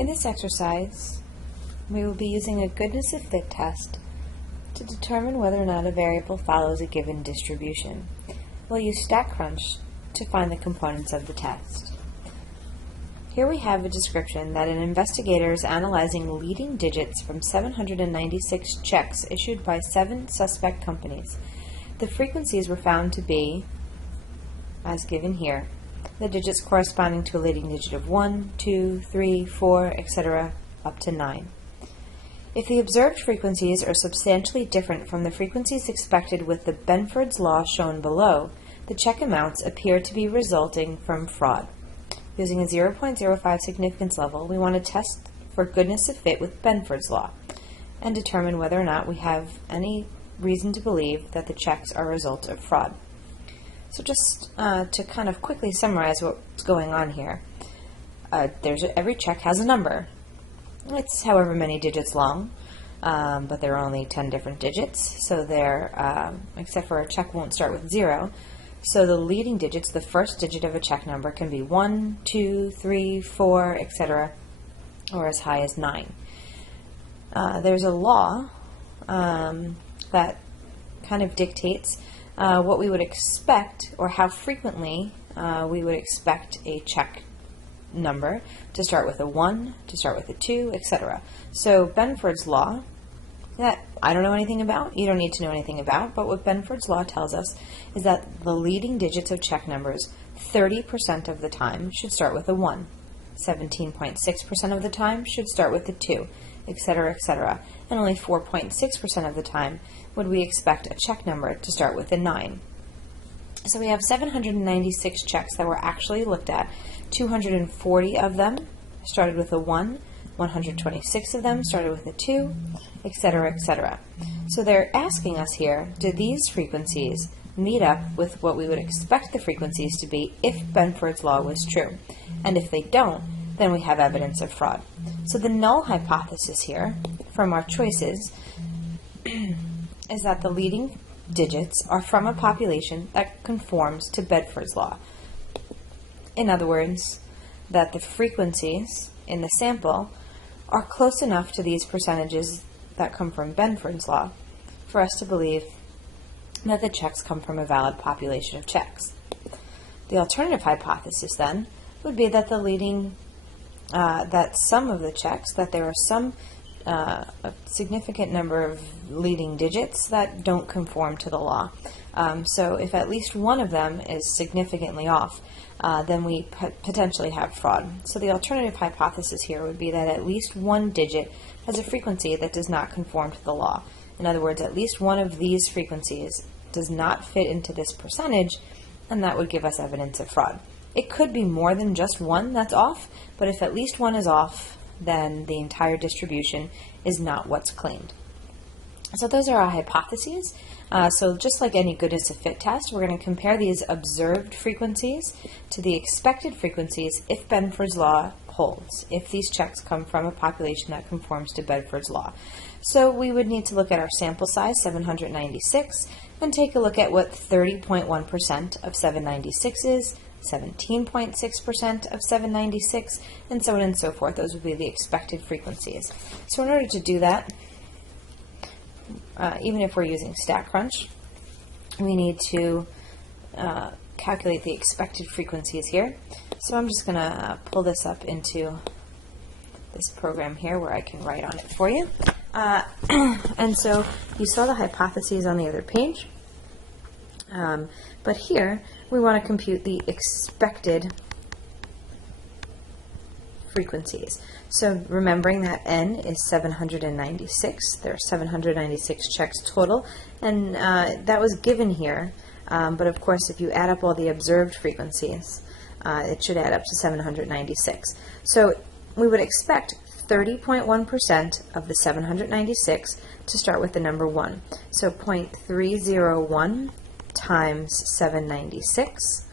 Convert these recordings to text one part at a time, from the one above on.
In this exercise, we will be using a goodness of fit test to determine whether or not a variable follows a given distribution. We'll use statcrunch to find the components of the test. Here we have a description that an investigator is analyzing leading digits from 796 checks issued by 7 suspect companies. The frequencies were found to be, as given here, the digits corresponding to a leading digit of 1, 2, 3, 4, etc. up to 9. If the observed frequencies are substantially different from the frequencies expected with the Benford's law shown below, the check amounts appear to be resulting from fraud. Using a 0.05 significance level, we want to test for goodness of fit with Benford's law and determine whether or not we have any reason to believe that the checks are a result of fraud. So just to kind of quickly summarize what's going on here, every check has a number. It's however many digits long, but there are only 10 different digits, so except for a check won't start with 0. So the leading digits, the first digit of a check number, can be 1, 2, 3, 4, etc., or as high as 9. There's a law that kind of dictates what we would expect, or how frequently we would expect a check number to start with a 1, to start with a 2, etc. So Benford's law, that I don't know anything about, you don't need to know anything about, but what Benford's law tells us is that the leading digits of check numbers 30% of the time should start with a 1, 17.6% of the time should start with a 2, etc., etc., and only 4.6% of the time would we expect a check number to start with a 9. So we have 796 checks that were actually looked at. 240 of them started with a 1, 126 of them started with a 2, etc., etc. So they're asking us here, do these frequencies meet up with what we would expect the frequencies to be if Benford's law was true? And if they don't, then we have evidence of fraud. So the null hypothesis here from our choices is that the leading digits are from a population that conforms to Benford's law. In other words, that the frequencies in the sample are close enough to these percentages that come from Benford's law for us to believe that the checks come from a valid population of checks. The alternative hypothesis then would be that that some of the checks, that there are some a significant number of leading digits that don't conform to the law. So if at least one of them is significantly off, then we potentially have fraud. So the alternative hypothesis here would be that at least one digit has a frequency that does not conform to the law. In other words, at least one of these frequencies does not fit into this percentage, and that would give us evidence of fraud. It could be more than just one that's off, but if at least one is off, then the entire distribution is not what's claimed. So those are our hypotheses. So just like any goodness of fit test, we're going to compare these observed frequencies to the expected frequencies if Benford's law holds, if these checks come from a population that conforms to Benford's law. So we would need to look at our sample size, 796, and take a look at what 30.1% of 796 is, 17.6% of 796, and so on and so forth. Those would be the expected frequencies. So in order to do that, even if we're using statcrunch, we need to calculate the expected frequencies here. So I'm just going to pull this up into this program here where I can write on it for you. And so you saw the hypotheses on the other page. But here, we want to compute the expected frequencies. So remembering that n is 796, there are 796 checks total, and that was given here. But of course, if you add up all the observed frequencies, it should add up to 796. So we would expect 30.1% of the 796 to start with the number 1. So 0.301 times 796,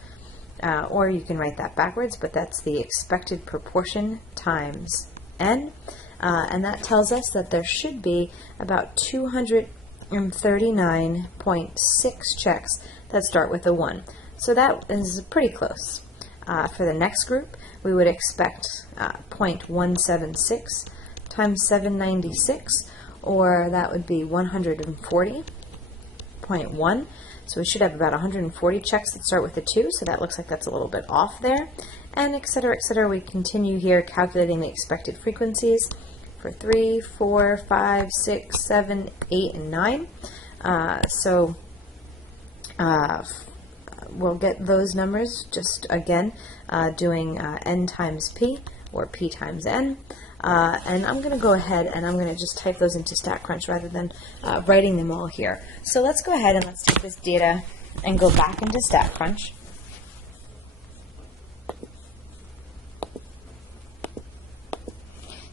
or you can write that backwards, but that's the expected proportion times n, and that tells us that there should be about 239.6 checks that start with a 1. So that is pretty close. For the next group, we would expect 0.176 times 796, or that would be 140.1. So we should have about 140 checks that start with a 2, so that looks like that's a little bit off there. And et cetera, we continue here calculating the expected frequencies for 3, 4, 5, 6, 7, 8, and 9. We'll get those numbers just again doing n times p, or p times n. And I'm going to go ahead and I'm going to just type those into statcrunch rather than writing them all here. So let's go ahead and let's take this data and go back into statcrunch.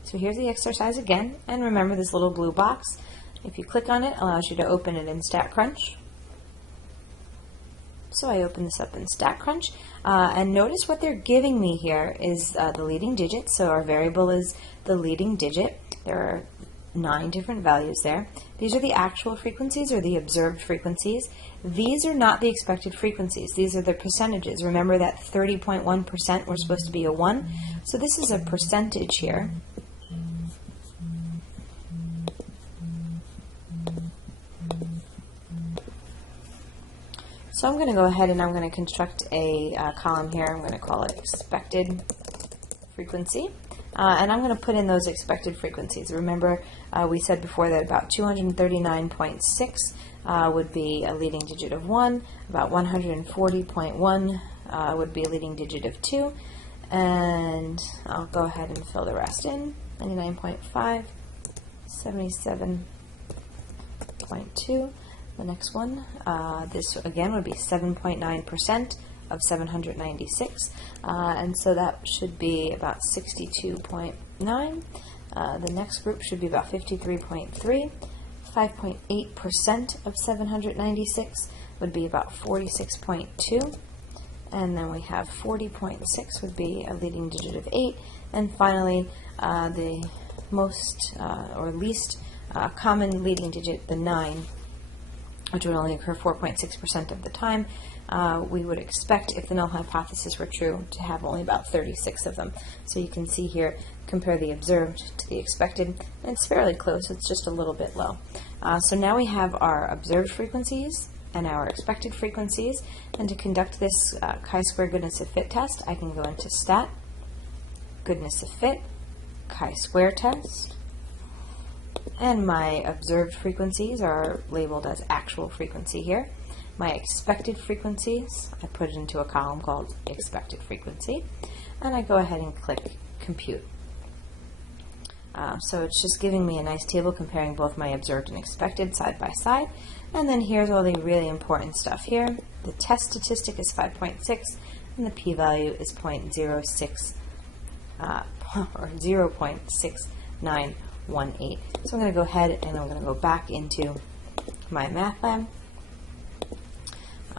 So here's the exercise again, and remember this little blue box, if you click on it, allows you to open it in statcrunch. So I open this up in statcrunch, and notice what they're giving me here is the leading digit. So our variable is the leading digit. There are 9 different values there. These are the actual frequencies, or the observed frequencies. These are not the expected frequencies. These are the percentages. Remember that 30.1% we're supposed to be a 1. So this is a percentage here. So I'm going to go ahead and I'm going to construct a column here. I'm going to call it expected frequency. And I'm going to put in those expected frequencies. Remember, we said before that about 239.6 would be a leading digit of 1, about 140.1 would be a leading digit of 2, and I'll go ahead and fill the rest in. 99.5, 77.2. The next one, this again would be 7.9% of 796, and so that should be about 62.9. The next group should be about 53.3. 5.8% of 796 would be about 46.2, and then we have 40.6 would be a leading digit of 8, and finally the most or least common leading digit, the 9, which would only occur 4.6% of the time. We would expect, if the null hypothesis were true, to have only about 36 of them. So you can see here, compare the observed to the expected, and it's fairly close. It's just a little bit low. So now we have our observed frequencies and our expected frequencies, and to conduct this chi-square goodness of fit test, I can go into stat, goodness of fit, chi-square test, and my observed frequencies are labeled as actual frequency here. My expected frequencies, I put it into a column called expected frequency, and I go ahead and click compute. So it's just giving me a nice table comparing both my observed and expected side by side. And then here's all the really important stuff here. The test statistic is 5.6, and the p-value is 0.06 or 0.6918. So I'm going to go ahead and I'm going to go back into my math lab.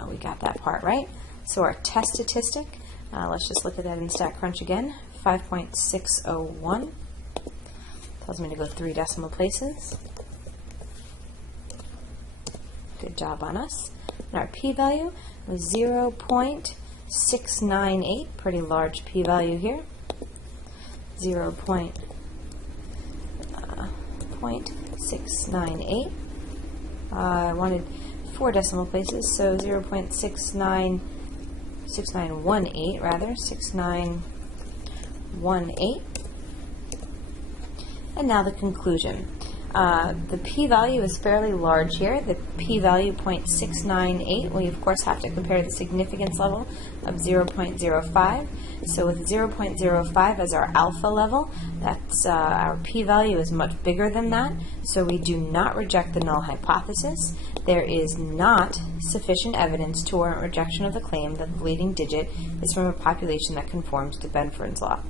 We got that part right. So our test statistic, let's just look at that in statcrunch again. 5.601 tells me to go 3 decimal places. Good job on us. And our p-value was 0.698, pretty large p-value here. 0.698. I wanted 4 decimal places, so 0.6918 rather, 6918. And now the conclusion. The p-value is fairly large here. The p-value 0.698, we of course have to compare the significance level of 0.05. So with 0.05 as our alpha level, that's our p-value is much bigger than that. So we do not reject the null hypothesis. There is not sufficient evidence to warrant rejection of the claim that the leading digit is from a population that conforms to Benford's law.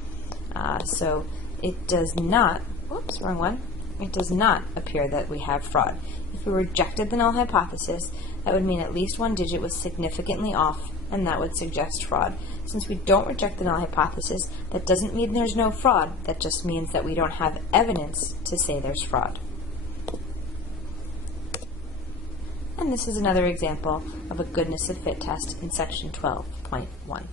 So it does not, whoops, wrong one. It does not appear that we have fraud. If we rejected the null hypothesis, that would mean at least one digit was significantly off, and that would suggest fraud. Since we don't reject the null hypothesis, that doesn't mean there's no fraud. That just means that we don't have evidence to say there's fraud. And this is another example of a goodness of fit test in section 12.1.